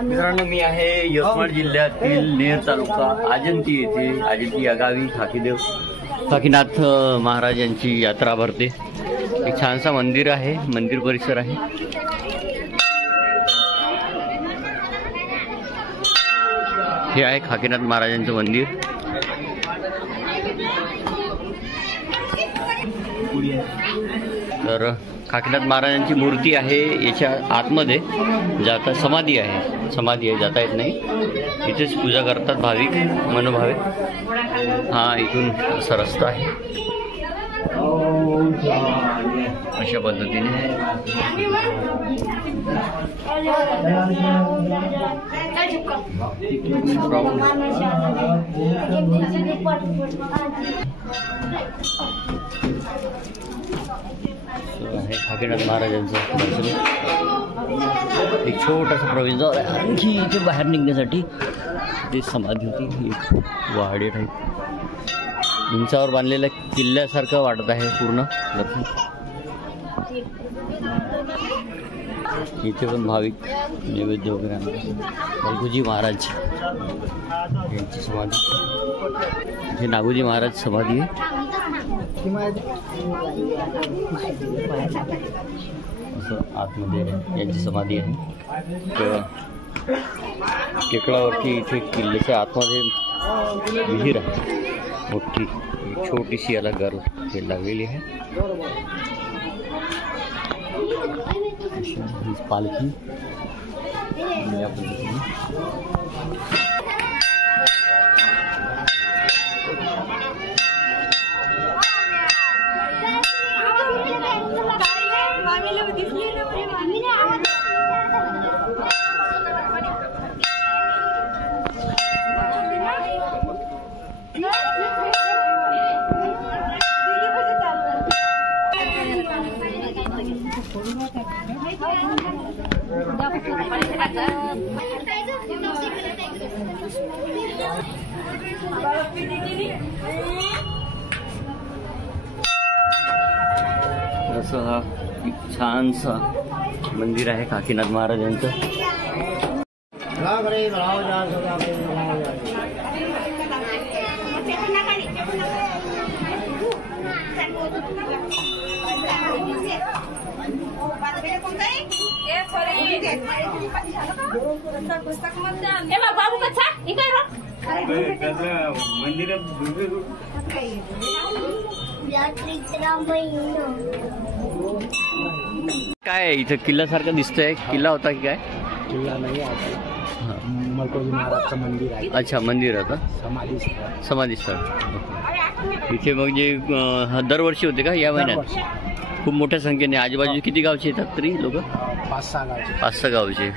मित्रांनो, मी आहे यवतमाळ जिल्ह्यातील नेर तालुका आजंती येथे. आजंती या गावी खाकीनाथ महाराज यांची यात्रा भरते. एक छानसा मंदिर आहे, मंदिर परिसर आहे. हे आहे खाकीनाथ महाराजांचं मंदिर. तर खाकीनाथ महाराजांची मूर्ती आहे. याच्या आतमध्ये समाधी आहे, जाता येत नाही. इथेच पूजा करतात भाविक मनोभावे. हा इथून असा रस्ता आहे. अशा पद्धतीने आहे खाकीनाथ महाराजांचं दर्शन. एक छोटासा प्रवेशद्वार आहे आणखी इथे बाहेर निघण्यासाठी. ती समाधी होती, एक वाडे टाईप उंचावर बांधलेल्या किल्ल्यासारखं वाटत आहे पूर्ण दर्शन. इथे पण भाविक नैवेद्य वगैरे आणतात. नागोजी महाराज यांची समाधी. इथे नागोजी महाराज समाधी आहे. असं आतमध्ये यांची समाधी आहे. टेकडावरती इथे किल्ल्याच्या आतमध्ये विहीर आहे मोठी, छोटीशी याला घर लागलेली आहे. पालखी या पद्धतीने असं हा एक छानसा मंदिर आहे खाकीनाथ महाराजांचं. काय इथं किल्ल्यासारखं दिसतंय? किल्ला होता की काय? किल्ला नाही आहे, मलकोजी महाराजचं मंदिर आहे. अच्छा, मंदिर होतं, समाधी स्थळ. इथे मग जे दरवर्षी होते का या महिन्यात? खूप मोठ्या संख्येने आजूबाजू किती गावचे येतात तरी लोक? 5-6 गावचे.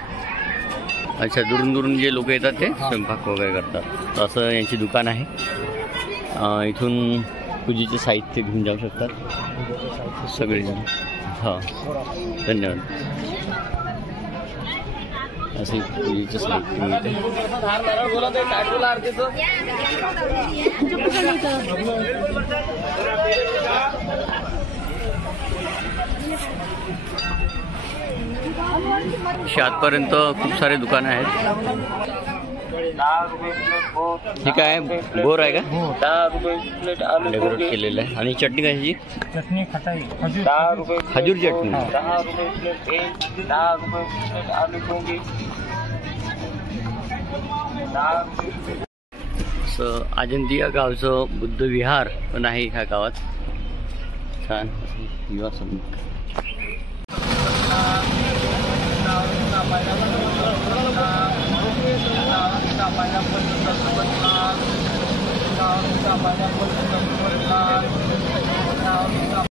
अच्छा, दुरून दुरून जे लोक येतात ते स्वयंपाक वगैरे करतात. असं यांची दुकान आहे. इथून पूजेचे साहित्य घेऊन जाऊ शकतात सगळेजण. हां, धन्यवाद. असे पूजेचे साहित्य मिळते. आतपर्यंत खूप सारे दुकानं आहेत. हे काय बोर आहे का? 10 रुपये प्लेट आलू डेकोरेट केलेलं आहे. आणि चटणी कशाची? चटणी खटाई खजूर. 10 रुपये खजूर चटणी. 10 रुपये प्लेट 10 रुपये प्लेट आलू गोंगी. असं अजंती या गावचं बुद्ध विहार पण आहे ह्या गावात. छान युवा समूह. पायनॅपल